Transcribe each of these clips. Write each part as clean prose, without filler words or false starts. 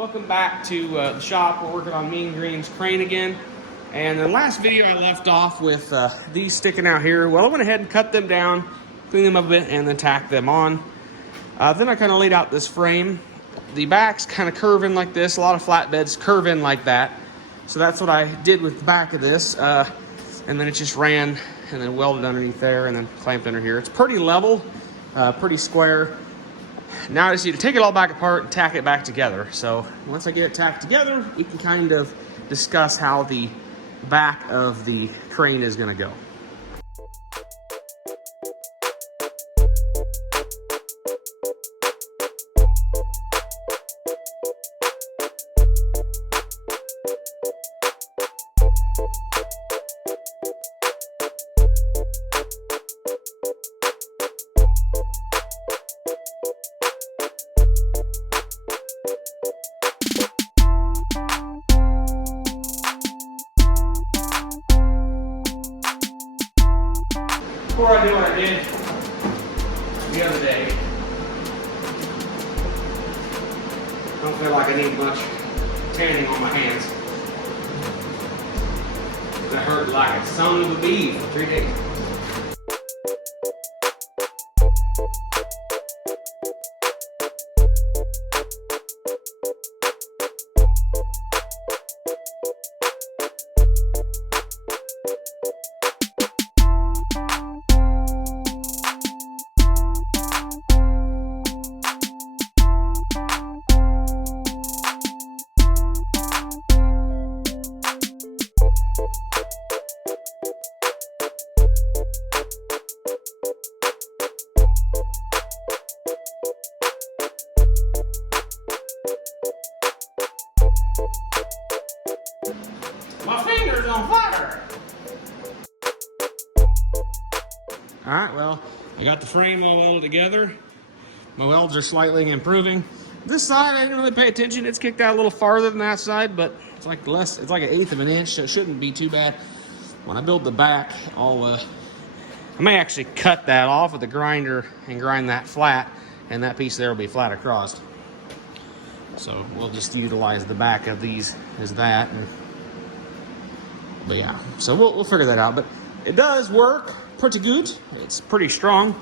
Welcome back to the shop. We're working on Mean Green's crane again. And in the last video I left off with these sticking out here. Well, I went ahead and cut them down, clean them up a bit, and then tack them on. Then I kind of laid out this frame. The back's kind of curving like this. A lot of flatbeds curve in like that. So that's what I did with the back of this. And then it just ran and then welded underneath there and then clamped under here. It's pretty level, pretty square. Now I just need to take it all back apart and tack it back together. So once I get it tacked together, we can kind of discuss how the back of the crane is going to go. Before I do what I did the other day, don't feel like I need much tanning on my hands. That hurt like a son of a bee for 3 days. My finger's on fire! Alright, well, I got the frame all welded together. My welds are slightly improving. This side, I didn't really pay attention. It's kicked out a little farther than that side, but it's like it's like 1/8 of an inch, so it shouldn't be too bad. When I build the back, I may actually cut that off with a grinder and grind that flat, and that piece there will be flat across. So we'll just utilize the back of these as that. But yeah, so we'll figure that out. But it does work pretty good. It's pretty strong.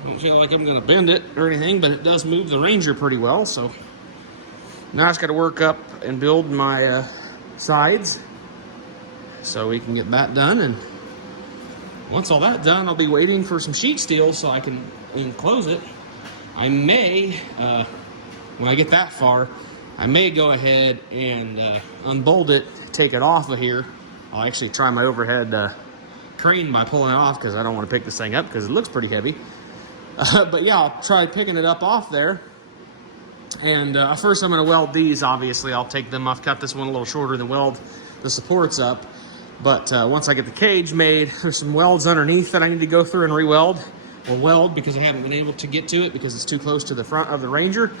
I don't feel like I'm going to bend it or anything, but it does move the Ranger pretty well. So now I just got to work up and build my sides so we can get that done. And once all that's done, I'll be waiting for some sheet steel so I can enclose it. I may, when I get that far, I may go ahead and unbolt it, take it off of here. I'll actually try my overhead crane by pulling it off because I don't want to pick this thing up because it looks pretty heavy. But yeah, I'll try picking it up off there. And first I'm going to weld these, obviously. I'll take them off, cut this one a little shorter than weld the supports up. But once I get the cage made, there's some welds underneath that I need to go through and re-weld. Or weld because I haven't been able to get to it because it's too close to the front of the Ranger.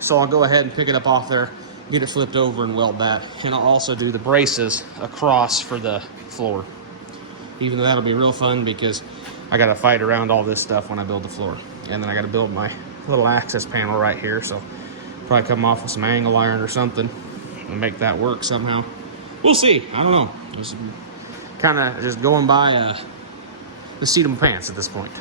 So I'll go ahead and pick it up off there, get it flipped over and weld that. And I'll also do the braces across for the floor. Even though that'll be real fun because I got to fight around all this stuff when I build the floor. And then I got to build my little access panel right here. So probably come off with some angle iron or something and make that work somehow. We'll see. I don't know. Just kind of just going by the seat of my pants at this point.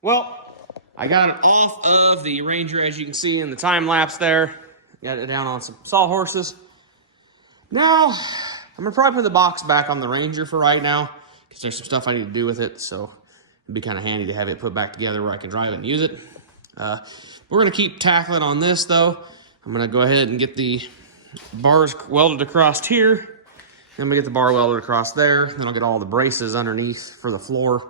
Well, I got it off of the Ranger, as you can see in the time lapse there. Got it down on some sawhorses. Now, I'm gonna probably put the box back on the Ranger for right now, because there's some stuff I need to do with it, so it'd be kind of handy to have it put back together where I can drive it and use it. We're gonna keep tackling on this though. I'm gonna go ahead and get the bars welded across here. Then I'm gonna get the bar welded across there. Then I'll get all the braces underneath for the floor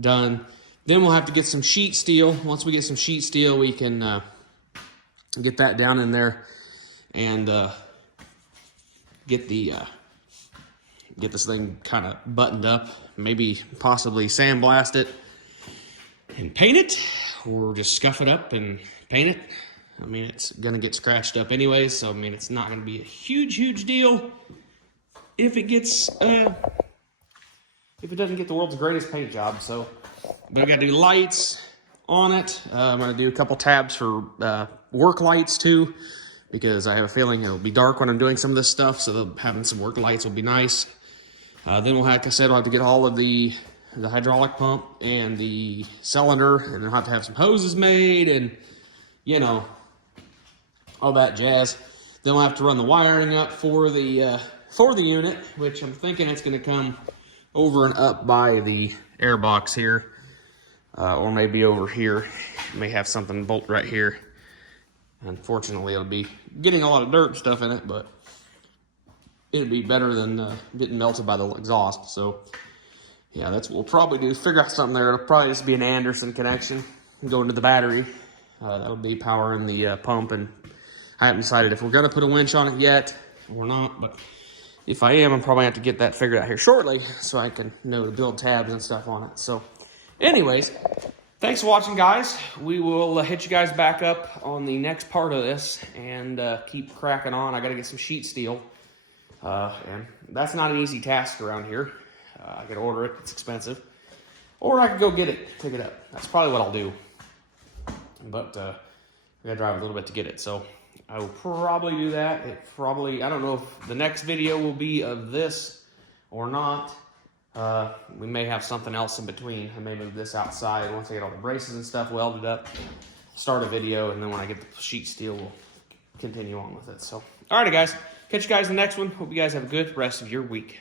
done. Then we'll have to get some sheet steel. Once we get some sheet steel, we can get that down in there and get this thing kind of buttoned up. Maybe possibly sandblast it and paint it, or just scuff it up and paint it. I mean, it's gonna get scratched up anyways, so I mean, it's not gonna be a huge deal if it gets if it doesn't get the world's greatest paint job. So, but I gotta do lights on it. I'm gonna do a couple tabs for work lights too, because I have a feeling it'll be dark when I'm doing some of this stuff, so having some work lights will be nice. Then we'll have, like I said, we'll have to get all of the hydraulic pump and the cylinder, and then I'll have to have some hoses made and, you know, all that jazz. Then we'll have to run the wiring up for the unit, which I'm thinking it's gonna come over and up by the air box here, or maybe over here. May have something bolt right here. Unfortunately, it'll be getting a lot of dirt and stuff in it, but it'd be better than getting melted by the exhaust. So yeah, that's what we'll probably do. Figure out something there. It'll probably just be an Anderson connection and go into the battery. That'll be powering the pump, and I haven't decided if we're gonna put a winch on it yet or not, but if I am, I'm probably gonna have to get that figured out here shortly so I can know to build tabs and stuff on it. So anyways, thanks for watching, guys. We will hit you guys back up on the next part of this and keep cracking on. I gotta get some sheet steel, and that's not an easy task around here. I could order it, it's expensive, or I could go get it, pick it up. That's probably what I'll do, but I gotta drive a little bit to get it, so I will probably do that. I don't know if the next video will be of this or not. We may have something else in between. I may move this outside once I get all the braces and stuff welded up, start a video, and then when I get the sheet steel, we'll continue on with it. So, alrighty guys, catch you guys in the next one. Hope you guys have a good rest of your week.